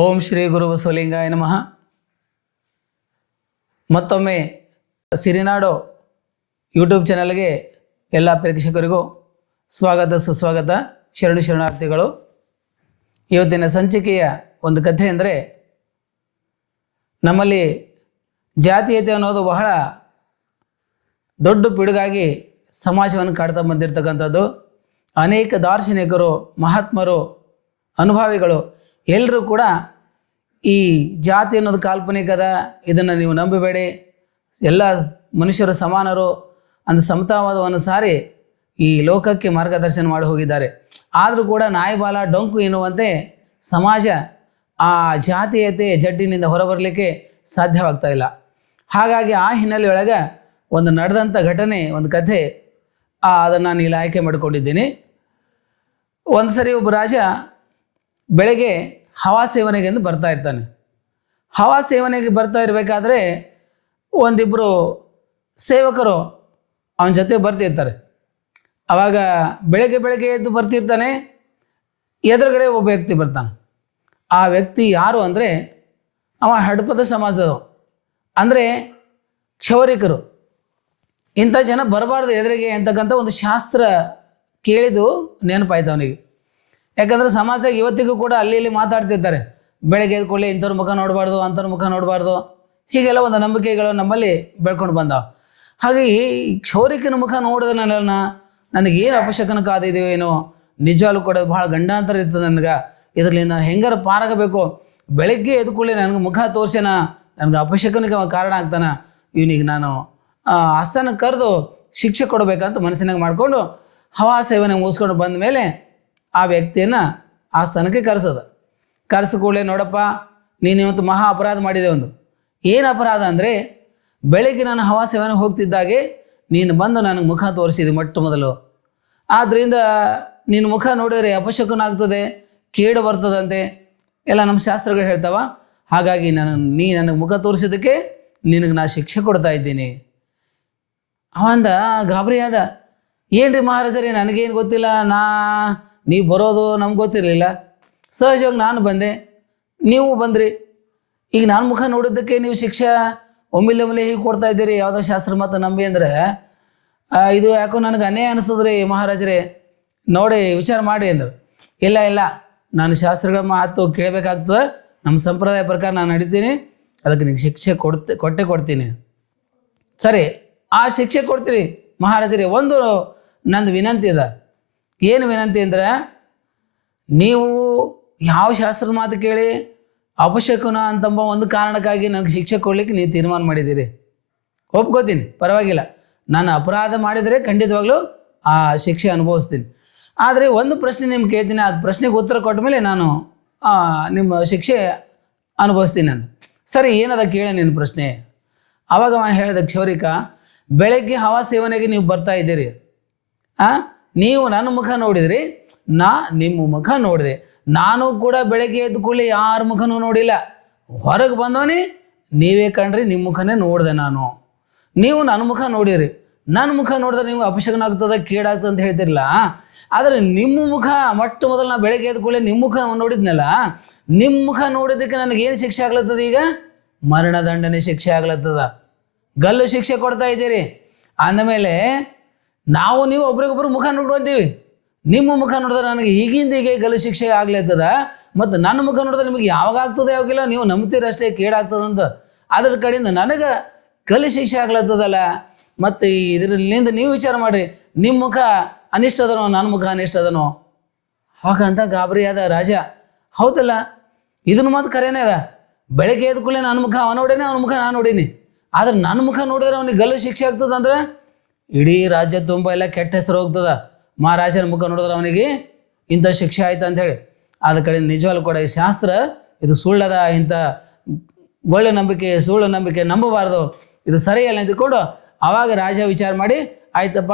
ಓಂ ಶ್ರೀ ಗುರು ಬಸವಲಿಂಗಾಯ ನಮಃ. ಮತ್ತೊಮ್ಮೆ ಸಿರಿನಾಡು ಯೂಟ್ಯೂಬ್ ಚಾನಲ್ಗೆ ಎಲ್ಲ ಪ್ರೇಕ್ಷಕರಿಗೂ ಸ್ವಾಗತ ಸುಸ್ವಾಗತ, ಶರಣಾರ್ಥಿಗಳು. ಇವತ್ತಿನ ಸಂಚಿಕೆಯ ಒಂದು ಕಥೆ ಅಂದರೆ, ನಮ್ಮಲ್ಲಿ ಜಾತೀಯತೆ ಅನ್ನೋದು ಬಹಳ ದೊಡ್ಡ ಪಿಡುಗಾಗಿ ಸಮಾಜವನ್ನು ಕಾಡ್ತಾ ಬಂದಿರತಕ್ಕಂಥದ್ದು. ಅನೇಕ ದಾರ್ಶನಿಕರು, ಮಹಾತ್ಮರು, ಅನುಭಾವಿಗಳು ಎಲ್ಲರೂ ಕೂಡ ಈ ಜಾತಿ ಅನ್ನೋದು ಕಾಲ್ಪನಿಕದ, ಇದನ್ನು ನೀವು ನಂಬಬೇಡಿ, ಎಲ್ಲ ಮನುಷ್ಯರು ಸಮಾನರು ಅಂತ ಸಮತಾವಾದವನ್ನು ಸಾರಿ ಈ ಲೋಕಕ್ಕೆ ಮಾರ್ಗದರ್ಶನ ಮಾಡಿ ಹೋಗಿದ್ದಾರೆ. ಆದರೂ ಕೂಡ ನಾಯಿಬಾಲ ಡೊಂಕು ಎನ್ನುವಂತೆ ಸಮಾಜ ಆ ಜಾತೀಯತೆ ಜಡ್ಡಿನಿಂದ ಹೊರಬರಲಿಕ್ಕೆ ಸಾಧ್ಯವಾಗ್ತಾ ಇಲ್ಲ. ಹಾಗಾಗಿ ಆ ಹಿನ್ನೆಲೆಯೊಳಗೆ ಒಂದು ನಡೆದಂಥ ಘಟನೆ, ಒಂದು ಕಥೆ, ಅದನ್ನು ನಾನು ಇಲ್ಲಿ ಆಯ್ಕೆ ಮಾಡಿಕೊಂಡಿದ್ದೀನಿ. ಒಂದು ಸರಿ ಒಬ್ಬ ರಾಜ ಬೆಳಗ್ಗೆ ಹವಾ ಸೇವನೆಗೆ ಎಂದು ಬರ್ತಾ ಇರ್ತಾನೆ. ಹವಾ ಸೇವನೆಗೆ ಬರ್ತಾ ಇರಬೇಕಾದ್ರೆ ಒಂದಿಬ್ಬರು ಸೇವಕರು ಅವನ ಜೊತೆ ಬರ್ತಿರ್ತಾರೆ. ಆವಾಗ ಬೆಳಗ್ಗೆ ಎದ್ದು ಬರ್ತಿರ್ತಾನೆ. ಎದುರುಗಡೆ ಒಬ್ಬ ವ್ಯಕ್ತಿ ಬರ್ತಾನೆ. ಆ ವ್ಯಕ್ತಿ ಯಾರು ಅಂದರೆ, ಅವ ಹಡಪದ ಸಮಾಜದವು, ಅಂದರೆ ಕ್ಷೌರಿಕರು. ಇಂಥ ಜನ ಬರಬಾರ್ದು ಎದುರಿಗೆ ಅಂತಕ್ಕಂಥ ಒಂದು ಶಾಸ್ತ್ರ ಕೇಳಿದು ನೆನಪಾಯ್ತು ಅವನಿಗೆ. ಯಾಕಂದರೆ ಸಮಾಜದಾಗ ಇವತ್ತಿಗೂ ಕೂಡ ಅಲ್ಲಿ ಇಲ್ಲಿ ಮಾತಾಡ್ತಿರ್ತಾರೆ, ಬೆಳಗ್ಗೆ ಎದ್ಕೊಳ್ಳಿ ಇಂಥವ್ರ ಮುಖ ನೋಡಬಾರ್ದು, ಅಂಥವ್ರ ಮುಖ ನೋಡಬಾರ್ದು, ಹೀಗೆಲ್ಲ ಒಂದು ನಂಬಿಕೆಗಳು ನಮ್ಮಲ್ಲಿ ಬೆಳ್ಕೊಂಡು ಬಂದಾವ. ಹಾಗೆ ಈ ಕ್ಷೌರಿಕನ ಮುಖ ನೋಡಿದ ನನಗೇನು ಅಪಶಕನ ಕಾದಿದೆಯೋ ಏನೋ, ನಿಜವಾಗ್ಲೂ ಕೂಡ ಭಾಳ ಗಂಡಾಂತರ ಇರ್ತದೆ ನನಗೆ. ಇದರಲ್ಲಿ ನಾನು ಹೆಂಗಾರ ಪಾರಾಗಬೇಕು, ಬೆಳಗ್ಗೆ ಎದ್ಕೊಳ್ಳಿ ನನಗೆ ಮುಖ ತೋರಿಸ್ಯಾನ, ನನಗೆ ಅಪಶಕನಕ್ಕೆ ಕಾರಣ ಆಗ್ತಾನೆ, ಇವನಿಗೆ ನಾನು ಆಸ್ಥಾನಕ್ಕೆ ಕರೆದು ಶಿಕ್ಷೆ ಕೊಡಬೇಕಂತ ಮನಸ್ಸಿನಾಗ ಮಾಡಿಕೊಂಡು ಹವಾ ಸೇವನೆ ಮುಗಿಸ್ಕೊಂಡು ಬಂದ ಮೇಲೆ ಆ ವ್ಯಕ್ತಿಯನ್ನು ಆಸ್ಥಾನಕ್ಕೆ ಕರೆಸ ಕೂಡಲೇ, ನೋಡಪ್ಪ, ನೀನು ಇವತ್ತು ಮಹಾ ಅಪರಾಧ ಮಾಡಿದೆ. ಒಂದು ಏನು ಅಪರಾಧ ಅಂದರೆ, ಬೆಳಗ್ಗೆ ನಾನು ಹವಾ ಸೇವನೆಗೆ ಹೋಗ್ತಿದ್ದಾಗೆ ನೀನು ಬಂದು ನನಗೆ ಮುಖ ತೋರಿಸಿದೆ ಮೊಟ್ಟ ಮೊದಲು. ಆದ್ದರಿಂದ ನಿನ್ನ ಮುಖ ನೋಡಿದರೆ ಅಪಶಕನ ಆಗ್ತದೆ, ಕೇಡು ಬರ್ತದಂತೆ ಎಲ್ಲ ನಮ್ಮ ಶಾಸ್ತ್ರಗಳು ಹೇಳ್ತಾವ. ಹಾಗಾಗಿ ನೀ ನನಗೆ ಮುಖ ತೋರಿಸಿದ್ದಕ್ಕೆ ನಿನಗೆ ನಾ ಶಿಕ್ಷೆ ಕೊಡ್ತಾ ಇದ್ದೀನಿ. ಅವಂದ ಗಾಬರಿ ಆದ. ಏನ್ರಿ ಮಹಾರಾಜರೇ, ನನಗೇನು ಗೊತ್ತಿಲ್ಲ, ನೀವು ಬರೋದು ನಮ್ಗೆ ಗೊತ್ತಿರಲಿಲ್ಲ, ಸಹಜವಾಗಿ ನಾನು ಬಂದೆ, ನೀವು ಬಂದ್ರಿ, ಈಗ ನಾನು ಮುಖ ನೋಡಿದ್ದಕ್ಕೆ ನೀವು ಶಿಕ್ಷೆ ಒಮ್ಮಿಲೆ ಹೀಗೆ ಕೊಡ್ತಾ ಇದ್ದೀರಿ, ಯಾವುದೋ ಶಾಸ್ತ್ರ ಮಾತು ನಂಬಿ ಅಂದರೆ ಇದು ಯಾಕೋ ನನಗೆ ಅನ್ಯಾಯ ಅನಿಸ್ತದ್ರಿ ಮಹಾರಾಜರೇ, ನೋಡಿ ವಿಚಾರ ಮಾಡಿ ಅಂದರು. ಇಲ್ಲ, ನಾನು ಶಾಸ್ತ್ರಗಳ ಮಾತು ಕೇಳಬೇಕಾಗ್ತದೆ, ನಮ್ಮ ಸಂಪ್ರದಾಯ ಪ್ರಕಾರ ನಾನು ನಡೀತೀನಿ, ಅದಕ್ಕೆ ನಿಮಗೆ ಶಿಕ್ಷೆ ಕೊಡ್ತೀನಿ. ಸರಿ, ಆ ಶಿಕ್ಷೆ ಕೊಡ್ತೀರಿ ಮಹಾರಾಜರೇ. ಒಂದು ನಂದು ವಿನಂತಿ ಇದೆ. ಏನು ವಿನಂತಿ ಅಂದರೆ, ನೀವು ಯಾವ ಶಾಸ್ತ್ರದ ಮಾತು ಕೇಳಿ ಅಪಶಕುನ ಅಂತಂಬ ಒಂದು ಕಾರಣಕ್ಕಾಗಿ ನನಗೆ ಶಿಕ್ಷೆ ಕೊಡಲಿಕ್ಕೆ ನೀವು ತೀರ್ಮಾನ ಮಾಡಿದ್ದೀರಿ, ಒಪ್ಕೋತೀನಿ, ಪರವಾಗಿಲ್ಲ. ನಾನು ಅಪರಾಧ ಮಾಡಿದರೆ ಖಂಡಿತವಾಗ್ಲೂ ಆ ಶಿಕ್ಷೆ ಅನುಭವಿಸ್ತೀನಿ. ಆದರೆ ಒಂದು ಪ್ರಶ್ನೆ ನಿಮ್ಗೆ ಕೇಳ್ತೀನಿ, ಆ ಪ್ರಶ್ನೆಗೆ ಉತ್ತರ ಕೊಟ್ಟ ಮೇಲೆ ನಾನು ನಿಮ್ಮ ಶಿಕ್ಷೆ ಅನುಭವಿಸ್ತೀನಿ ಅಂತ. ಸರಿ, ಏನದ ಕೇಳಿ ನಿನ್ನ ಪ್ರಶ್ನೆ. ಆವಾಗ ಹೇಳಿದ ಕ್ಷೌರಿಕ, ಬೆಳಗ್ಗೆ ಹವಾ ಸೇವನೆಗೆ ನೀವು ಬರ್ತಾ ಇದ್ದೀರಿ, ನೀವು ನನ್ನ ಮುಖ ನೋಡಿದ್ರಿ, ನಾ ನಿಮ್ಮ ಮುಖ ನೋಡಿದೆ. ನಾನು ಕೂಡ ಬೆಳಗ್ಗೆ ಎದ್ದು ಕೂಡಲೇ ಯಾರ ಮುಖನೂ ನೋಡಿಲ್ಲ, ಹೊರಗೆ ಬಂದವನೇ ನೀವೇ ಕಂಡ್ರಿ, ನಿಮ್ಮ ಮುಖನೇ ನೋಡಿದೆ ನಾನು. ನೀವು ನನ್ನ ಮುಖ ನೋಡಿರಿ, ನನ್ನ ಮುಖ ನೋಡಿದ್ರೆ ನಿಮ್ಗೆ ಅಪಶಕನ ಆಗ್ತದೆ, ಕೇಡಾಗ್ತದೆ ಅಂತ ಹೇಳ್ತಿರಲ್ಲ. ಆದರೆ ನಿಮ್ಮ ಮುಖ ಮೊಟ್ಟ ಮೊದಲು ನಾ ಬೆಳಗ್ಗೆ ಎದ್ದು ಕೂಡಲೇ ನಿಮ್ಮ ಮುಖ ನೋಡಿದ್ನಲ್ಲ, ನಿಮ್ಮ ಮುಖ ನೋಡಿದ್ದಕ್ಕೆ ನನಗೇನು ಶಿಕ್ಷೆ ಆಗ್ಲತ್ತದ? ಈಗ ಮರಣದಂಡನೆ ಶಿಕ್ಷೆ ಆಗ್ಲತ್ತದ, ಗಲ್ಲು ಶಿಕ್ಷೆ ಕೊಡ್ತಾ ಇದ್ದೀರಿ. ಅಂದಮೇಲೆ ನಾವು ನೀವು ಒಬ್ರಿಗೊಬ್ರು ಮುಖ ನೋಡ್ಕೊಂತೀವಿ. ನಿಮ್ಮ ಮುಖ ನೋಡಿದ್ರೆ ನನಗೆ ಈಗಿಂದ ಹೀಗೆ ಗಲ್ಲು ಶಿಕ್ಷೆ ಆಗ್ಲತ್ತದ, ಮತ್ತು ನನ್ನ ಮುಖ ನೋಡಿದ್ರೆ ನಿಮಗೆ ಯಾವಾಗ ಆಗ್ತದೆ ಯಾವಾಗಿಲ್ಲ, ನೀವು ನಂಬ್ತೀರಷ್ಟೇ ಕೇಡಾಗ್ತದಂತ. ಅದ್ರ ಕಡೆಯಿಂದ ನನಗೆ ಗಲ್ಲು ಶಿಕ್ಷೆ ಆಗ್ಲತ್ತದಲ್ಲ, ಮತ್ತು ಇದರಲ್ಲಿಂದ ನೀವು ವಿಚಾರ ಮಾಡಿರಿ, ನಿಮ್ಮ ಮುಖ ಅನಿಷ್ಟ ಅದನೋ, ನನ್ನ ಮುಖ ಅನಿಷ್ಟ ಅದನೋ. ಹಾಗಂತ ಗಾಬರಿಯಾದ ರಾಜ. ಹೌದಲ್ಲ, ಇದನ್ನು ಮಾತು ಕರೆಯೇ ಅದ. ಬೆಳಗ್ಗೆ ಎದ್ದ ಕೂಡಲೇ ನನ್ನ ಮುಖ ಅವನು ನೋಡೀನಿ, ಅವನ ಮುಖ ನಾನು ನೋಡೀನಿ. ಆದರೆ ನನ್ನ ಮುಖ ನೋಡಿದ್ರೆ ಅವನಿಗೆ ಗಲ್ಲು ಶಿಕ್ಷೆ ಆಗ್ತದಂದ್ರೆ ಇಡೀ ರಾಜ್ಯ ತುಂಬ ಎಲ್ಲ ಕೆಟ್ಟ ಹೆಸರು ಹೋಗ್ತದ. ಮಹಾರಾಜನ ಮುಖ ನೋಡಿದ್ರೆ ಅವನಿಗೆ ಇಂಥ ಶಿಕ್ಷೆ ಆಯ್ತು ಅಂಥೇಳಿ. ಆದ ಕಡೆ ನಿಜವಾಗ್ಲೂ ಕೂಡ ಈ ಶಾಸ್ತ್ರ ಇದು ಸುಳ್ಳದ, ಇಂಥ ಗೊಳ್ಳೆ ನಂಬಿಕೆ, ಸುಳ್ಳು ನಂಬಿಕೆ ನಂಬಬಾರ್ದು, ಇದು ಸರಿಯಲ್ಲ ಅಂದ್ಕೊಂಡು ಆವಾಗ ರಾಜ ವಿಚಾರ ಮಾಡಿ, ಆಯ್ತಪ್ಪ,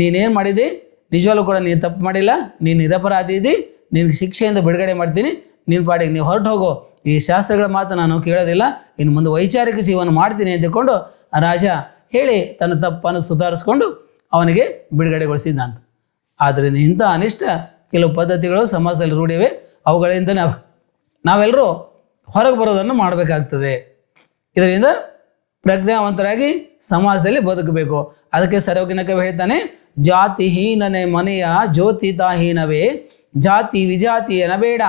ನೀನೇನು ಮಾಡಿದಿ, ನಿಜವಾಗ್ಲೂ ಕೂಡ ನೀನು ತಪ್ಪು ಮಾಡಿಲ್ಲ, ನೀನು ನಿರಪರಾಧಿ ಇದ್ದಿ, ನಿನಗೆ ಶಿಕ್ಷೆಯಿಂದ ಬಿಡುಗಡೆ ಮಾಡ್ತೀನಿ, ನಿನ್ನ ಪಾಡಿಗೆ ನೀವು ಹೊರಟು ಹೋಗೋ, ಈ ಶಾಸ್ತ್ರಗಳ ಮಾತು ನಾನು ಕೇಳೋದಿಲ್ಲ, ಇನ್ನು ಮುಂದೆ ವೈಚಾರಿಕ ಜೀವನ ಮಾಡ್ತೀನಿ ಅಂತಕೊಂಡು ಆ ರಾಜ ಹೇಳಿ ತನ್ನ ತಪ್ಪನ್ನು ಸುಧಾರಿಸ್ಕೊಂಡು ಅವನಿಗೆ ಬಿಡುಗಡೆಗೊಳಿಸಿದ್ದಂತ. ಆದ್ದರಿಂದ ಇಂಥ ಅನಿಷ್ಟ ಕೆಲವು ಪದ್ಧತಿಗಳು ಸಮಾಜದಲ್ಲಿ ರೂಢಿವೆ. ಅವುಗಳಿಂದ ನಾವೆಲ್ಲರೂ ಹೊರಗೆ ಬರೋದನ್ನು ಮಾಡಬೇಕಾಗ್ತದೆ. ಇದರಿಂದ ಪ್ರಜ್ಞಾವಂತರಾಗಿ ಸಮಾಜದಲ್ಲಿ ಬದುಕಬೇಕು. ಅದಕ್ಕೆ ಸರ್ವಜ್ಞ ಕವಿ ಹೇಳ್ತಾನೆ, ಜಾತಿಹೀನನೆ ಮನೆಯ ಜ್ಯೋತಿತಾಹೀನವೇ, ಜಾತಿ ವಿಜಾತಿ ಎನಬೇಡ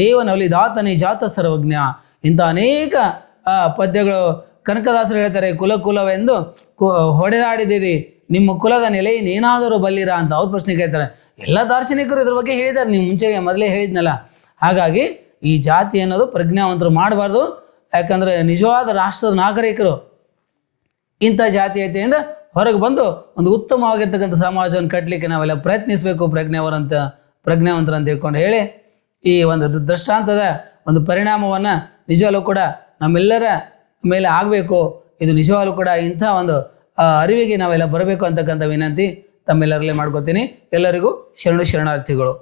ದೇವನೊಲಿದಾತನೇ ಜಾತ ಸರ್ವಜ್ಞ. ಇಂಥ ಅನೇಕ ಪದ್ಯಗಳು ಕನಕದಾಸರು ಹೇಳ್ತಾರೆ. ಕುಲ ಕುಲವೆಂದು ಹೊಡೆದಾಡಿದಿರಿ, ನಿಮ್ಮ ಕುಲದ ನೆಲೆ ಇನ್ನೇನಾದರೂ ಬಲ್ಲಿರ ಅಂತ ಅವ್ರು ಪ್ರಶ್ನೆ ಕೇಳ್ತಾರೆ. ಎಲ್ಲ ದಾರ್ಶನಿಕರು ಇದ್ರ ಬಗ್ಗೆ ಹೇಳಿದ್ದಾರೆ, ನೀವು ಮುಂಚೆ ಮೊದಲೇ ಹೇಳಿದ್ನಲ್ಲ. ಹಾಗಾಗಿ ಈ ಜಾತಿ ಅನ್ನೋದು ಪ್ರಜ್ಞಾವಂತರು ಮಾಡಬಾರ್ದು. ಯಾಕಂದರೆ ನಿಜವಾದ ರಾಷ್ಟ್ರದ ನಾಗರಿಕರು ಇಂಥ ಜಾತೀಯತೆಯಿಂದ ಹೊರಗೆ ಬಂದು ಒಂದು ಉತ್ತಮವಾಗಿರ್ತಕ್ಕಂಥ ಸಮಾಜವನ್ನು ಕಟ್ಟಲಿಕ್ಕೆ ನಾವೆಲ್ಲ ಪ್ರಯತ್ನಿಸಬೇಕು, ಪ್ರಜ್ಞಾವಂತರಂತ ತಿಳ್ಕೊಂಡು ಹೇಳಿ ಈ ಒಂದು ದೃಷ್ಟಾಂತದ ಒಂದು ಪರಿಣಾಮವನ್ನು ನಿಜವಾಗ್ಲೂ ಕೂಡ ನಮ್ಮೆಲ್ಲರ ಮೇಲೆ ಆಗಬೇಕು. ಇದು ನಿಜವಾಗ್ಲೂ ಕೂಡ ಇಂಥ ಒಂದು ಅರಿವಿಗೆ ನಾವೆಲ್ಲ ಬರಬೇಕು ಅಂತಕ್ಕಂಥ ವಿನಂತಿ ತಮ್ಮೆಲ್ಲರಲ್ಲೇ ಮಾಡ್ಕೋತೀನಿ. ಎಲ್ಲರಿಗೂ ಶರಣಾರ್ಥಿಗಳು.